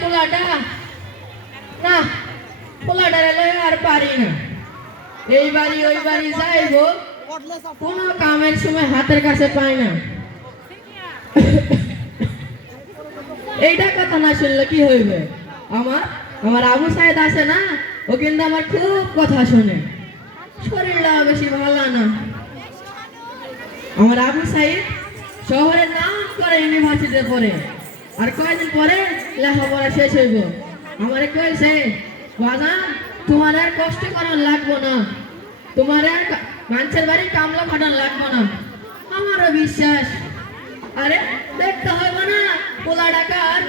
পোলাটা না পোলাটার আর পারি না। এই বাড়ি ওই বাড়ি যাইবো, কোনো কামের সময় হাতের কাছে পাই না। এইটা কথা না শুনলে কি হইবে? আমার আমার আবু সাইদ আছে না, ও কিন্তু আমার খুব কথা শোনে। শরীরটা বেশি ভালো না। আমার আবু সাইদ শহরের নাম করে ইউনিভার্সিটিতে পড়ে, আর কয়েকদিন পরে লেখাপড়া শেষ হইব। আমারে কইছে, বাজান তোমার আর কষ্ট করার লাগবো না, তোমার আর মানুষের বাড়ি কামলা খাটান লাগবো না। আমারও বিশ্বাস। আরে দেখতে হইব না পোলা ডাকার।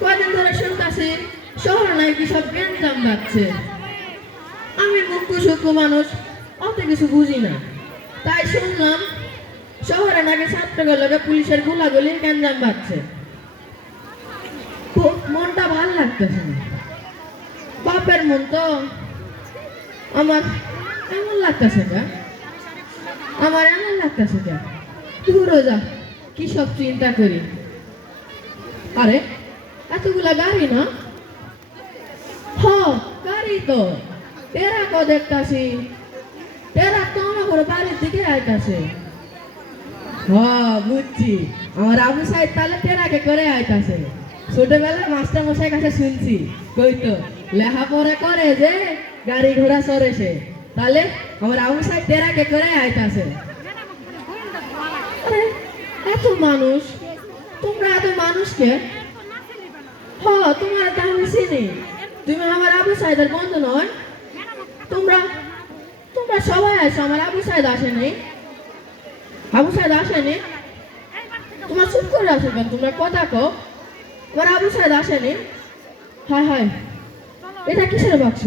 কয়দিন ধরে শুনতেছি শহর নাকি সব গ্যাঞ্জাম যাচ্ছে। আমি মুখ্য সূক্ষ্ম মানুষ, অত কিছু বুঝি না, তাই শুনলাম শহরে নাকি ছাত্রগুলোকে পুলিশের গোলাগুলি গ্যাঞ্জাম বাজছে। মনটা ভাল লাগতেছে না। বাপের মন তো আমার এমন লাগতেছে না, আমার এমন লাগতেছে না। দূরে যা, কি সব চিন্তা করি। আরে এতগুলা গাড়ি না? হ গাড়ি তো টেরা কো দেখতাছি, টেরা তো আমার বাড়ির দিকে আইতাছে। হ্যাঁ বুঝছি, আমার আবু সাইদ তাহলে টেরাকে করে আইতাছে। ছোটবেলায় মাস্টার মশাই কাছে শুনছি, কইতো লেখাপড়া করে যে গাড়ি ঘোড়া চড়ে সে, তাহলে আমার আবু সাইদ টেরাকে করে আইতাছে। আরে এত মানুষ, তোমরা এত মানুষকে? হ্যাঁ তোমার তো আমি চিনি, তুমি আমার আবু সাইদের বন্ধু নয়? তোমরা তোমরা সবাই আছো, আমার আবু সাইদ আসেনি। আবু সাইদ আসেনি? তোমার চুপ করে আসো কেন? তোমরা কথা কও, আমার আবু সাইদ আসেনি। হায় হায়, এটা কিসের বাক্স?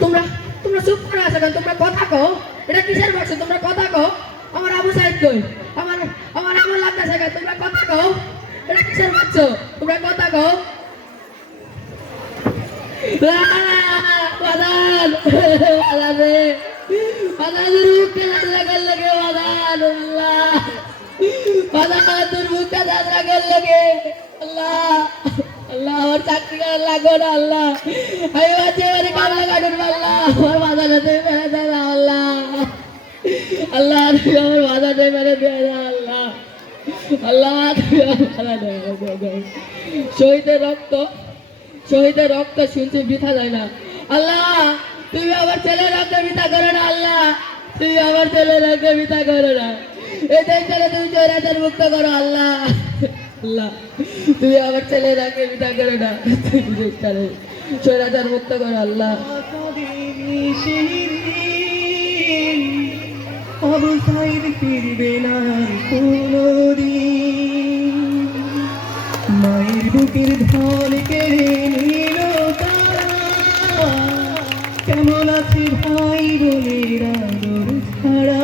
তোমরা তোমরা চুপ করে আসো কেন? তোমরা কথা কও, এটা কিসের বাক্স? তোমরা কথা কও, আমার আবু সাইদ কই? আমার আমার এমন লাগতেছে কেন? তোমরা কথা কও, এটা কিসের বাক্স? তোমরা কথা কও। বাদান বাদান রে, বাদান রুকে লাগাল লাগে, বাদান আল্লাহ, বাদান তোর মুখটা দাঁত লাগাল লাগে। আল্লাহ আল্লাহ, আমার চাকরি করার লাগো না আল্লাহ, আমি বাচ্চা বাড়ি কামলা কাটুন আল্লাহ, আমার বাদানাতে মেরে দেয় না আল্লাহ, আল্লাহ তুমি আমার বাদানে মেরে দেয় না আল্লাহ, আল্লাহ তুমি আমার বাদানে মেরে দেয়। শহীদের রক্ত, শহীদের রক্ত শুনছি বৃথা যায় না আল্লাহ, তুমি আমার ছেলের রক্ত বৃথা করো না আল্লাহ, তুমি আমার ছেলের রক্ত বৃথা করো না। এই দেশটাকে তুমি চোরাচার মুক্ত করো আল্লাহ, আল্লাহ তুমি আমার ছেলের রক্ত বৃথা করো না, তুমি দেশটাকে চোরাচার মুক্ত করো আল্লাহ। অবস্থায় ফিরবে না কোনদিন, মায়ের বুকের ধন কেড়ে নিল তারা, কেমন আছে ভাই বোনেরা ছাড়া।